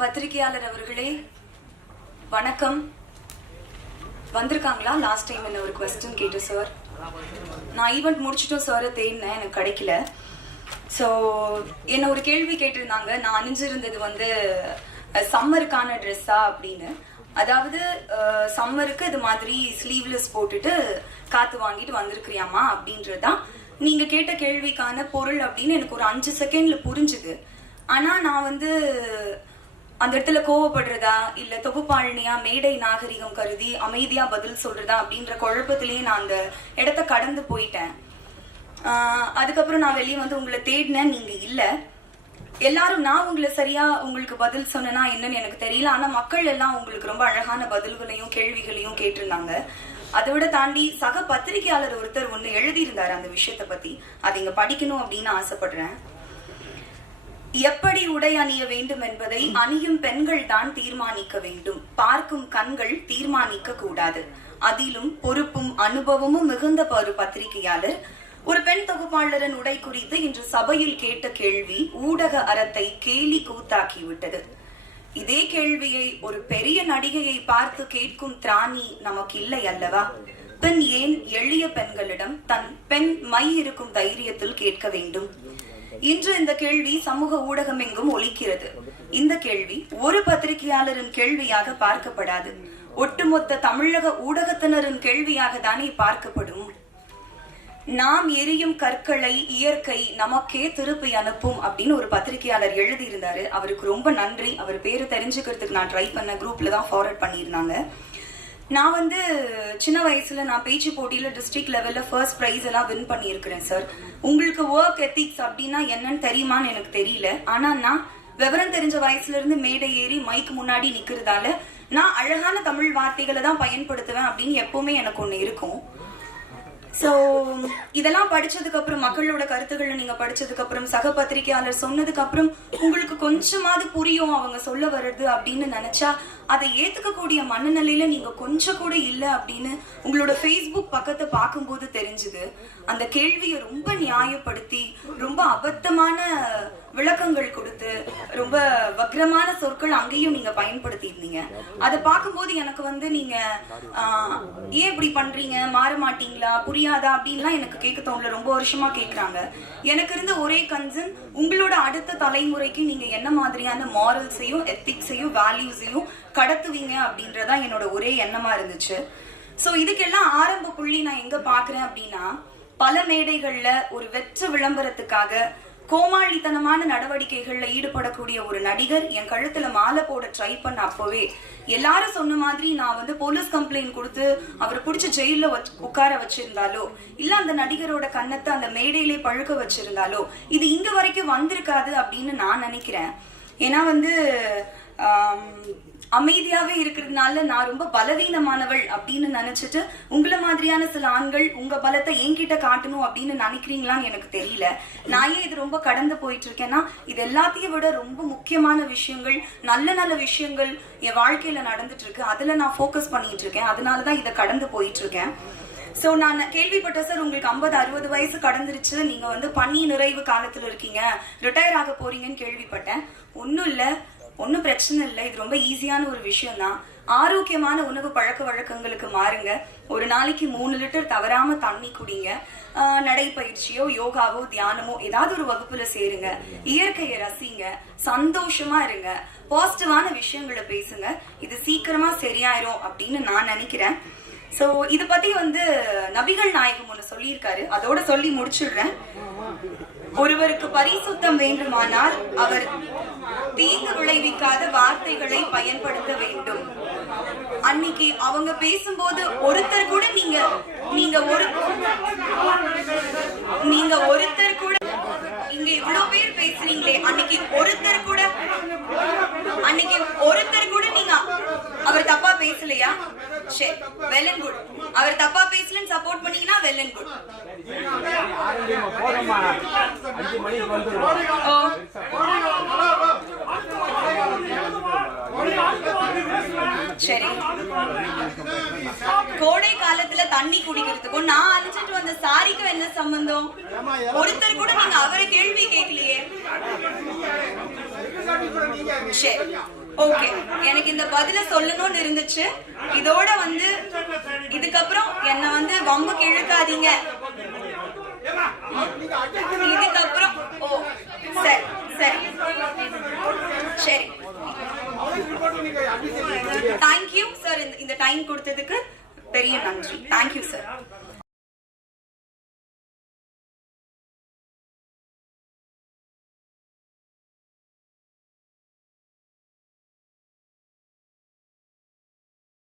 பத்திரிகையாளர் அவர்களே வணக்கம். வந்திருக்காங்களா? லாஸ்ட் டைம் என்ன ஒரு क्वेश्चन கேட்டு சார், நான் ஈவெண்ட் முடிச்சிட்டோம் சார், தேடினேன் எனக்கு கிடைக்கல. ஸோ என்ன ஒரு கேள்வி கேட்டிருந்தாங்க, நான் அணிஞ்சிருந்தது வந்து சம்மருக்கான ட்ரெஸ்ஸா அப்படின்னு. அதாவது சம்மருக்கு இது மாதிரி ஸ்லீவ்லெஸ் போட்டுட்டு காத்து வாங்கிட்டு வந்திருக்கிறியாமா அப்படின்றதுதான் நீங்க கேட்ட கேள்விக்கான பொருள் அப்படின்னு எனக்கு ஒரு 5 செகண்ட்ல புரிஞ்சுது. ஆனா நான் வந்து அந்த இடத்துல கோவப்படுறதா இல்ல தொகுப்பாளினியா மேடை நாகரிகம் கருதி அமைதியா பதில் சொல்றதா அப்படின்ற குழப்பத்திலேயே நான் அந்த இடத்த கடந்து போயிட்டேன். அதுக்கப்புறம் நான் வெளியே வந்து உங்களை தேடினேன், நீங்க இல்ல. எல்லாரும் நான் உங்களை சரியா உங்களுக்கு பதில் சொன்னா என்னன்னு எனக்கு தெரியல. ஆனா மக்கள் எல்லாம் உங்களுக்கு ரொம்ப அழகான பதில்களையும் கேள்விகளையும் கேட்டிருந்தாங்க. அதை விட தாண்டி சக பத்திரிகையாளர் ஒருத்தர் ஒண்ணு எழுதியிருந்தாரு அந்த விஷயத்த பத்தி, அதை இங்க படிக்கணும் அப்படின்னு ஆசைப்படுறேன். எப்படி உடை அணிய வேண்டும் என்பதை அணியும் பெண்கள் தான் தீர்மானிக்க வேண்டும், பார்க்கும் கண்கள் தீர்மானிக்க கூடாது. அதிலும் பொறுப்பும் அனுபவமும் மிகுந்த ஒரு பத்திரிகையாளர் ஒரு பெண் தொகுப்பாளரின் உடை குறித்து இன்று சபையில் கேட்ட கேள்வி ஊடக அறத்தை கேலி கூத்தாக்கிவிட்டது. இதே கேள்வியை ஒரு பெரிய நடிகையை பார்த்து கேட்கும் திராணி நமக்கு இல்லை அல்லவா? பெண் ஏன் எளிய பெண்களிடம் தன் பெண் மை இருக்கும் தைரியத்தில் கேட்க வேண்டும்? இன்று இந்த கேள்வி சமூக ஊடகம் எங்கும் ஒலிக்கிறது. இந்த கேள்வி ஒரு பத்திரிகையாளரின் கேள்வியாக பார்க்கப்படாது, ஒட்டுமொத்த தமிழக ஊடகத்தினரின் கேள்வியாக தானே பார்க்கப்படும். நாம் எரியும் கற்களை இயற்கை நமக்கே திருப்பி அனுப்பும் அப்படின்னு ஒரு பத்திரிகையாளர் எழுதியிருந்தாரு. அவருக்கு ரொம்ப நன்றி. அவர் பேரு தெரிஞ்சுக்கிறதுக்கு நான் ட்ரை பண்ண குரூப்ல தான் ஃபார்வர்ட் பண்ணியிருந்தாங்க. நான் வந்து சின்ன வயசுல நான் பேச்சு போட்டியில டிஸ்ட்ரிக்ட் லெவல்ல ஃபர்ஸ்ட் பிரைஸ் எல்லாம் வின் பண்ணியிருக்கிறேன் சார். உங்களுக்கு ஒர்க் எத்திக்ஸ் அப்படின்னா என்னன்னு தெரியுமான்னு எனக்கு தெரியல. ஆனா நான் விவரம் தெரிஞ்ச வயசுல இருந்து மேடை ஏறி மைக்கு முன்னாடி நிக்கிறதால நான் அழகான தமிழ் வார்த்தைகளை தான் பயன்படுத்துவேன் அப்படின்னு எப்பவுமே எனக்கு ஒண்ணு இருக்கும். சோ இதெல்லாம் படிச்சதுக்கு அப்புறம், மக்களோட கருத்துக்களை நீங்க படிச்சதுக்கு அப்புறம், சக பத்திரிகையாளர் சொன்னதுக்கு அப்புறம் உங்களுக்கு கொஞ்சமாவது புரியும் அவங்க சொல்ல வர்றது அப்படின்னு நினைச்சா அதை ஏத்துக்கக்கூடிய மனநிலையில நீங்க கொஞ்சம் கூட இல்ல அப்படின்னு உங்களோட ஃபேஸ்புக் பக்கத்தை பார்க்கும்போது தெரிஞ்சுது. அந்த கேள்வியை ரொம்ப நியாயப்படுத்தி ரொம்ப அபத்தமான விளக்கங்கள் கொடுத்து ரொம்ப வக்ரமான சொற்கள் அங்கேயும் நீங்க பயன்படுத்தி இருந்தீங்க. அதை பார்க்கும்போது எனக்கு வந்து நீங்க ஏன் இப்படி பண்றீங்க, மாற மாட்டீங்களா, புரியாதா அப்படின்லாம் எனக்கு கேட்க தோணல. ரொம்ப வருஷமா கேட்கறாங்க. எனக்கு இருந்த ஒரே கன்சர்ன், உங்களோட அடுத்த தலைமுறைக்கு நீங்க என்ன மாதிரியான மாரல்ஸையும் எத்திக்ஸையும் வேல்யூஸையும் கடத்துவீங்க அப்படின்றதா என்னோட ஒரே எண்ணமா இருந்துச்சு. சோ இதுக்கெல்லாம் ஆரம்ப புள்ளி நான் எங்க பாக்குறேன் அப்படின்னா, பல மேடைகள்ல ஒரு வெற்று விளம்பரத்துக்காக கோமாளித்தனமான நடவடிக்கைகள்ல ஈடுபடக்கூடிய ஒரு நடிகர் என் கழுத்துல மாலை போட ட்ரை பண்ண அப்பவே எல்லாரும் சொன்ன மாதிரி நான் வந்து போலீஸ் கம்ப்ளைண்ட் கொடுத்து அவர் பிடிச்ச ஜெயில உட்கார வச்சிருந்தாலோ இல்ல அந்த நடிகரோட கன்னத்தை அந்த மேடையிலே பழுக்க வச்சிருந்தாலோ இது இங்க வரைக்கும் வந்திருக்காது அப்படின்னு நான் நினைக்கிறேன். ஏன்னா வந்து அமைதியாவே இருக்கிறதுனால நான் ரொம்ப பலவீனமானவள் அப்படின்னு நினைச்சிட்டு உங்களை மாதிரியான சில ஆண்கள் உங்க பலத்தை என்கிட்ட காட்டணும் அப்படின்னு நினைக்கிறீங்களான்னு எனக்கு தெரியல. நான் ஏன் இது ரொம்ப கடந்து போயிட்டு இருக்கேன்னா, இது எல்லாத்தையும் விட ரொம்ப முக்கியமான விஷயங்கள், நல்ல நல்ல விஷயங்கள் என் வாழ்க்கையில நடந்துட்டு இருக்கு. அதுல நான் போக்கஸ் பண்ணிட்டு இருக்கேன். அதனாலதான் இதை கடந்து போயிட்டு இருக்கேன். சோ நான் கேள்விப்பட்ட சார், உங்களுக்கு 50-60 வயசு கடந்துருச்சு, நீங்க வந்து பணி நிறைவு காலத்துல இருக்கீங்க, ரிட்டையர் ஆக போறீங்கன்னு கேள்விப்பட்டேன். ஒன்னும் இல்ல, ஒன்னும் பிரச்சனை இல்லை. இது ரொம்ப ஈஸியான ஒரு விஷயம் தான். ஆரோக்கியமான உணவு பழக்க வழக்கங்களுக்கு மாறுங்க. ஒரு நாளைக்கு 3 லிட்டர் தவறாம தண்ணி குடிங்க. நடைப்பயிற்சியோ யோகாவோ தியானமோ ஏதாவது ஒரு வகுப்புல சேருங்க. இயற்கையை ரசிங்க. சந்தோஷமா இருங்க. பாசிட்டிவான விஷயங்களை பேசுங்க. இது சீக்கிரமா சரியாயிரும் அப்படின்னு நான் நினைக்கிறேன். சோ இத பத்தி வந்து நபிகள் நாயகம் ஒண்ணு சொல்லியிருக்காரு, அதோட சொல்லி முடிச்சிடுறேன். ஒருவருக்கு பரிசுத்தம் வேண்டுமானால் அவர் தீங்கு விளைவிக்காத வார்த்தைகளை பயன்படுத்த வேண்டும். அன்னைக்கு அவங்க பேசும்போது ஒருத்தர் கூட நீங்க ஒருத்தர் கூட இங்க இவ்வளவு பேர் பேசுறீங்களே, அன்னைக்கு ஒருத்தர் கூட நீங்க அவர் தப்பா பேசலையா? சரி, வெல் அண்ட் குட். அவர் தப்பா பேசலன்னு சப்போர்ட் பண்ணீங்கன்னா வெல் அண்ட் குட். சரி, கோடை காலத்துல தண்ணி குடிக்கிறதுக்கும் நான் அழிச்சிட்டு வந்த சாரிக்கும் என்ன சம்பந்தம்? ஒருத்தர் கூட நீங்க அவரை கேள்வி கேட்கலையே. சரி, ஓகே. எனக்கு இந்த பதில சொல்லணும்னு இருந்துச்சு. இதோட வந்து இதுக்கப்புறம் என்ன வந்து வம்புக்கு இழுக்காதீங்க. இதுக்கப்புறம் சரி சரி சரி. தேங்க்யூ சார், இந்த டைம் கொடுத்ததுக்கு பெரிய நன்றி. Thank you sir.